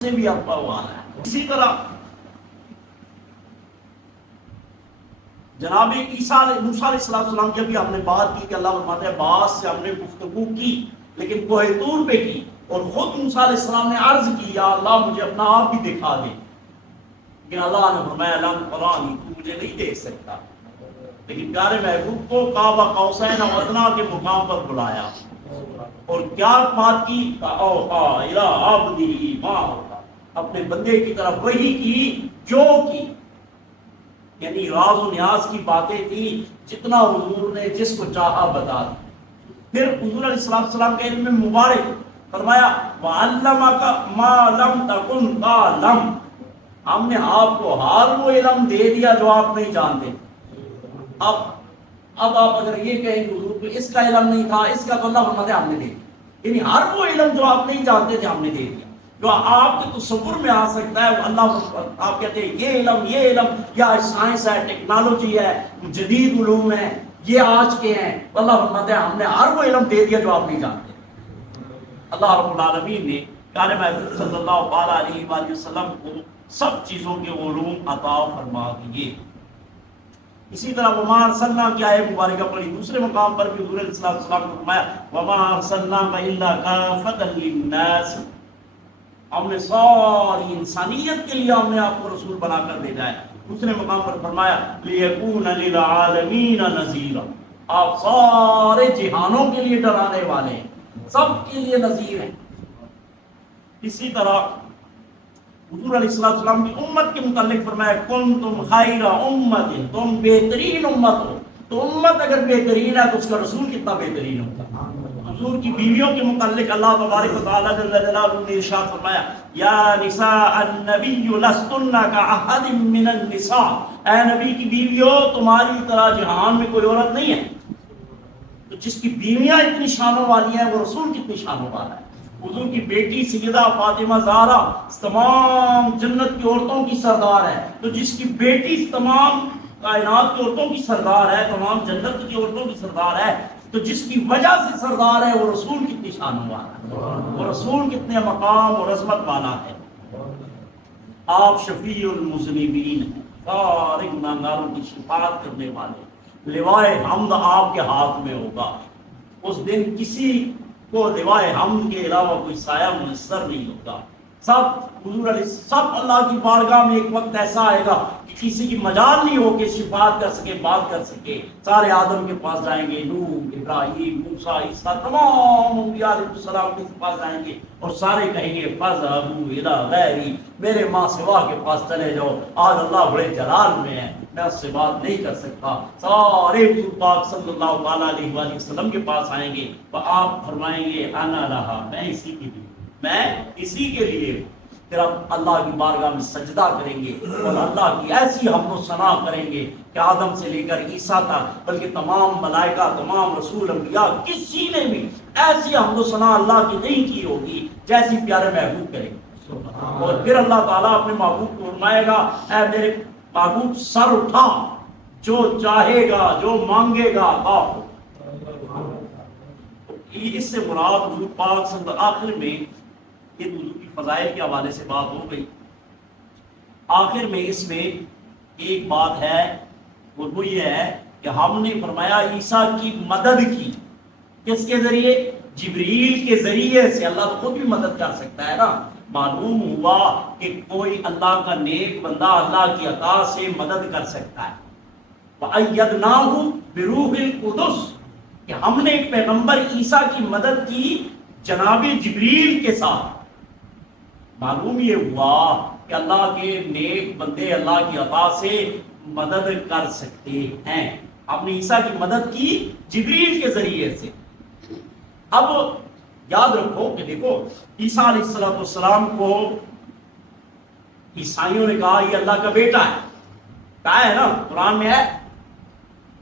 سے بھی آپ کا آ رہا ہے۔ اسی طرح جناب موسیٰ علیہ السلام جب بھی ہم نے بات کی کہ اللہ فرماتے ہیں بعض سے ہم نے گفتگو کی لیکن کوہ طور پہ کی، اور خود موسیٰ علیہ السلام نے عرض کی یا اللہ مجھے اپنا آپ بھی دکھا دے، لیکن اللہ نے فرمایا لن ترانی، تو مجھے نہیں دیکھ سکتا، لیکن پیارے محبوب کو قاب قوسین او ادنیٰ کے مقام پر بلایا اور کیا بات کی، اوحیٰ الی عبدہ ما اوحیٰ، اپنے بندے کی طرف وحی کی جو کی، یعنی راز و نیاز کی باتیں تھی، جتنا حضور نے جس کو چاہا بتا دی۔ پھر حضور علیہ السلام کے علم مبارک فرمایا وَعَلَّمَكَ مَا لَمْ تَكُنْ تَعْلَمْ، ہم نے آپ کو ہر وہ علم دے دیا جو آپ نہیں جانتے۔ اب آپ اگر یہ کہیں کہ حضور کو اس کا علم نہیں تھا، اس کا، تو اللہ فرماتے ہم نے دے دیا، یعنی ہر وہ علم جو آپ نہیں جانتے تھے ہم نے دے دیا، جو آپ کے تصور میں آ سکتا ہے۔ اللہ آپ کہتے ہیں یہ علم یا سائنس ہے، ٹیکنالوجی ہے، جدید علوم ہے، یہ آج کے ہیں، اللہ فرماتے ہیں ہم نے ہر وہ علم دے دیا جو آپ نہیں جانتے۔ اللہ رب العالمین نے پیارے محبوب صلی اللہ علیہ وآلہ وسلم کو سب چیزوں کے علوم عطا فرما دیے۔ اسی طرح وما ارسلناک کی آیت مبارکہ پڑھی، دوسرے مقام پر بھی حضور علیہ السلام نے فرمایا وما ارسلناک الا کافۃ للناس، ہم نے ساری انسانیت کے لیے ہم نے آپ کو رسول بنا کر بھیجا ہے۔ دوسرے مقام پر فرمایا لیکون للعالمین نذیرا، آپ سارے جہانوں کے لیے ڈرانے والے ہیں، سب کے لیے نذیر ہیں۔ اسی طرح حضور علیہ السلام کی امت کے متعلق فرمایا کنتم خیر امت، تم بہترین امت ہو۔ تو امت اگر بہترین ہے تو اس کا رسول کتنا بہترین ہوتا۔ حضور کی بیویوں کے متعلق اللہ تبارک و تعالیٰ جل جلالہ نے ارشاد فرمایا یا نساء النبی لستن کاحد من النساء، اے نبی کی بیویوں تمہاری طرح جہان میں کوئی عورت نہیں ہے۔ تو جس کی بیویاں اتنی شانوں والی ہیں وہ رسول کتنی شانوں والا ہے۔ حضور کی بیٹی سیدہ فاطمہ زہرا تمام جنت کی عورتوں کی سردار ہے، تو جس کی بیٹی تمام کائنات کی عورتوں کی سردار ہے، تمام جنت کی عورتوں کی سردار ہے، تو جس کی وجہ سے سردار ہے وہ رسول کتنی شان والا ہے، وہ رسول کتنے مقام اور عظمت والا ہے۔ آپ شفیع المذنبین ہیں، سارے گناہگاروں کی شفاعت کرنے والے، لوائے حمد آپ کے ہاتھ میں ہوگا۔ اس دن کسی کو لوائے حمد کے علاوہ کوئی سایہ میسر نہیں ہوگا۔ سب اللہ کی بارگاہ میں ایک وقت ایسا آئے گا کہ کسی کی مجال نہیں ہو کہ شفاعت کر سکے، بات کر سکے۔ سارے آدم کے پاس جائیں گے، نوح، ابراہیم، موسیٰ، عیسیٰ، تمام انبیاء علیہ السلام کے پاس جائیں گے اور سارے کہیں گے فَاذْهَبُوا إِلَىٰ غَيْرِي، میرے ماں سوا کے پاس چلے جاؤ، آج اللہ بڑے جلال میں ہے، میں اس سے بات نہیں کر سکتا۔ سارے حضور پاک صلی اللہ علیہ وآلہ وسلم کے پاس آئیں گے تو آپ فرمائیں گے انا لہا، میں اسی کے لیے، میں اسی کے لیے۔ پھر آپ اللہ کی بارگاہ میں سجدہ کریں گے اور اللہ کی ایسی حمد و ثنا کریں گے کہ آدم سے لے کر عیسیٰ تک، بلکہ تمام ملائکہ، تمام رسول، انبیاء، کسی نے بھی ایسی حمد و ثنا اللہ کی نہیں کی ہوگی جیسی پیارے محبوب کریں گے۔ اور پھر اللہ تعالیٰ اپنے محبوب کو فرمائے گا اے میرے محبوب سر اٹھا، جو چاہے گا، جو مانگے گا عطا ہو۔ اس سے مراد حضور پاک صلی اللہ آخر میں یہ حضور کی فضائل کے حوالے سے بات ہو گئی۔ آخر میں اس میں ایک بات ہے اور وہ یہ ہے کہ ہم نے فرمایا عیسیٰ کی مدد کی، کس کے ذریعے؟ جبریل کے ذریعے سے۔ اللہ تو خود بھی مدد کر سکتا ہے نا۔ معلوم ہوا کہ کوئی اللہ کا نیک بندہ اللہ کی عطا سے مدد کر سکتا ہے۔ وَأَيَّدْنَاهُ بِرُوحِ الْقُدُسِ، کہ ہم نے ایک پیغمبر عیسیٰ کی مدد کی جناب جبریل کے ساتھ۔ معلوم یہ ہوا کہ اللہ کے نیک بندے اللہ کی عطا سے مدد کر سکتے ہیں۔ ہم نے عیسیٰ کی مدد کی جبریل کے ذریعے سے۔ اب یاد رکھو کہ دیکھو عیسیٰ علیہ السلام کو عیسائیوں نے کہا یہ اللہ کا بیٹا ہے، کہا ہے نا، قرآن میں ہے۔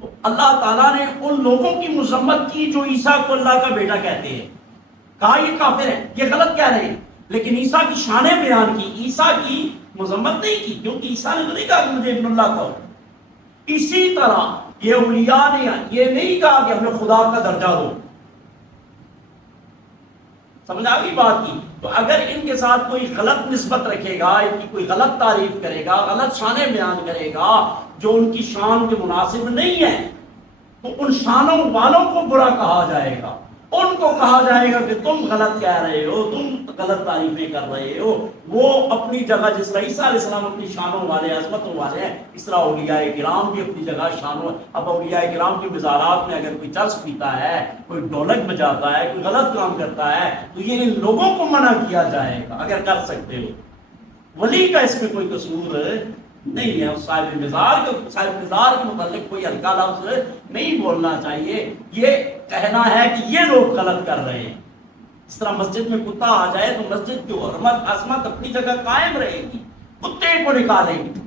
تو اللہ تعالیٰ نے ان لوگوں کی مذمت کی جو عیسیٰ کو اللہ کا بیٹا کہتے ہیں، کہا یہ کافر ہے، یہ غلط کہہ رہے ہیں، لیکن عیسیٰ کی شانیں بیان کی، عیسیٰ کی مذمت نہیں کی، کیونکہ عیسیٰ نے تو نہیں کہا کہ مجھے ابن اللہ کہو۔ اسی طرح یہ اولیاء نے یہ نہیں کہا کہ ہمیں خدا کا درجہ دو، سمجھ آ گئی بات کی؟ تو اگر ان کے ساتھ کوئی غلط نسبت رکھے گا، ان کی کوئی غلط تعریف کرے گا، غلط شانیں بیان کرے گا جو ان کی شان کے مناسب نہیں ہے، تو ان شانوں والوں کو برا کہا جائے گا، ان کو کہا جائے گا کہ تم غلط کہہ رہے ہو، تم غلط تعریفیں کر رہے ہو۔ وہ اپنی جگہ جس طرح عیسیٰ علیہ السلام اپنی شانوں والے، عظمتوں والے ہیں، اس طرح اولیاء کرام بھی اپنی جگہ شانوں۔ اب اولیاء کرام کی مزارات میں اگر کوئی چرس پیتا ہے، کوئی ڈھولک بجاتا ہے، کوئی غلط کام کرتا ہے، تو یہ ان لوگوں کو منع کیا جائے گا اگر کر سکتے ہو۔ ولی کا اس میں کوئی قصور نہیں ہے۔ صاحب مزار کے متعلق کوئی ہلکا لفظ نہیں بولنا چاہیے۔ یہ کہنا ہے کہ یہ لوگ غلط کر رہے ہیں۔ اس طرح مسجد میں کتا آ جائے تو مسجد کی حرمت عظمت اپنی جگہ قائم رہے گی، کتے کو نکالیں گے۔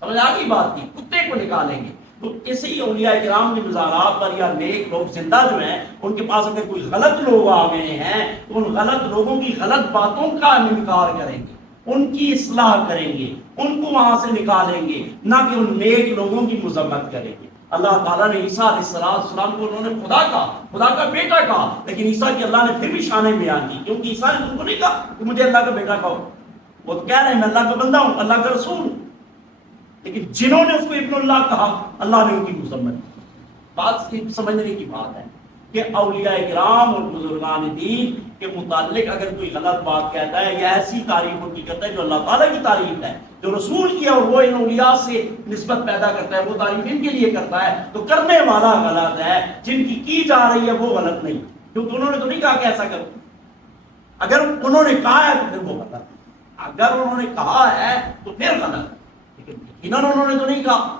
سمجھ آ گئی بات کی؟ کتے کو نکالیں گے۔ تو اسی اولیاء کرام کی مزارات پر یا نیک لوگ زندہ جو ہیں، ان کے پاس اگر کوئی غلط لوگ آ گئے ہیں تو ان غلط لوگوں کی غلط باتوں کا انکار کریں گے، ان کی اصلاح کریں گے، ان کو وہاں سے نکالیں گے، نہ کہ ان نیک لوگوں کی مذمت کریں گے۔ اللہ تعالیٰ نے عیسیٰ علیہ السلام کو انہوں نے خدا کہا، خدا کا بیٹا کہا، لیکن عیسیٰ کی اللہ نے پھر بھی شانیں بیان کی، کیونکہ عیسیٰ نے تم کو نہیں کہا کہ مجھے اللہ کا بیٹا کہو۔ وہ تو کہہ رہے ہیں میں اللہ کا بندہ ہوں، اللہ کا رسول ہوں، لیکن جنہوں نے اس کو ابن اللہ کہا اللہ نے ان کی مذمت کی۔ بات سمجھنے کی بات ہے کہ اولیاء کرام اور بزرگان دین کے متعلق اگر کوئی غلط بات کہتا ہے یا ایسی تعریف ان کی کرتا ہے جو اللہ تعالیٰ کی تعریف ہے، جو رسول کی ہے، اور وہ ان اولیاء سے نسبت پیدا کرتا ہے، وہ تعریف ان کے لیے کرتا ہے، تو کرنے والا غلط ہے، جن کی جا رہی ہے وہ غلط نہیں، کیونکہ انہوں نے تو نہیں کہا کہ ایسا کرو۔ اگر انہوں نے کہا ہے تو پھر وہ غلط ہے، اگر انہوں نے کہا ہے تو پھر غلط ہے، لیکن یقیناً انہوں نے تو نہیں کہا۔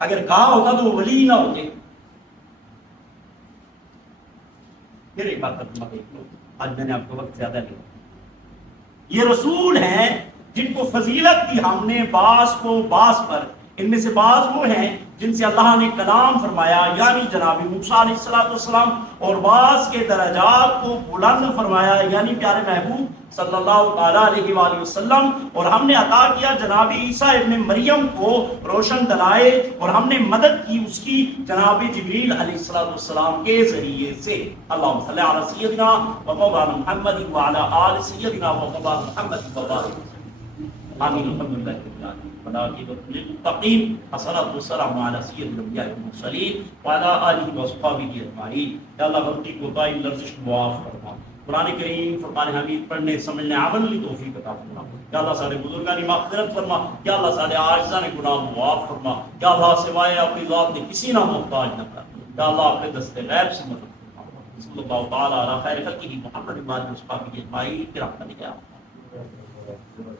اگر کہا ہوتا تو وہ ولی ہی نہ ہوتے۔ پھر ایک بات ترجمہ دیکھ لو، آج میں نے آپ کو وقت زیادہ لیا۔ یہ رسول ہیں جن کو فضیلت کی ہم نے بعض کو بعض پر، ان میں سے بعض وہ ہیں جن سے اللہ نے کلام فرمایا، یعنی جناب موسیٰ علیہ السلام، اور بعض کے درجات کو بلند فرمایا، یعنی پیارے محبوب صلی اللہ تعالیٰ علیہ وآلہ وسلم، اور ہم نے عطا کیا جناب عیسیٰ ابن مریم کو روشن دلائل، اور ہم نے مدد کی اس کی جناب جبریل علیہ السلام کے ذریعے سے۔ اللہم صلی علی سیدنا و مولانا محمد وعلی آل سیدنا و مولانا محمد وبارک آمین۔ الحمدللہ رب العالمین والعاقبۃ للمتقین، والصلاۃ والسلام علی سید الانبیاء والمرسلین وعلی آلہ وصحبہ اجمعین۔ یا اللہ غلطی کوتاہی لرزش معاف فرما۔ قرآن کریم فرمان حمید پڑھنے سمجھنے عمل کی توفیق عطا فرما۔ یا اللہ سارے بزرگان مغفرت فرما، یا اللہ سارے عاجزان گناہ معاف فرما، یا اللہ سوائے اپنی ذات نے کسی نہ محتاج نہ کر، یا اللہ اپنے دست غیب سے مدد فرما۔ صلی اللہ تعالیٰ علی خیر خلقہ محمد وعلی آلہ وصحبہ اجمعین برحمتک یا ارحم۔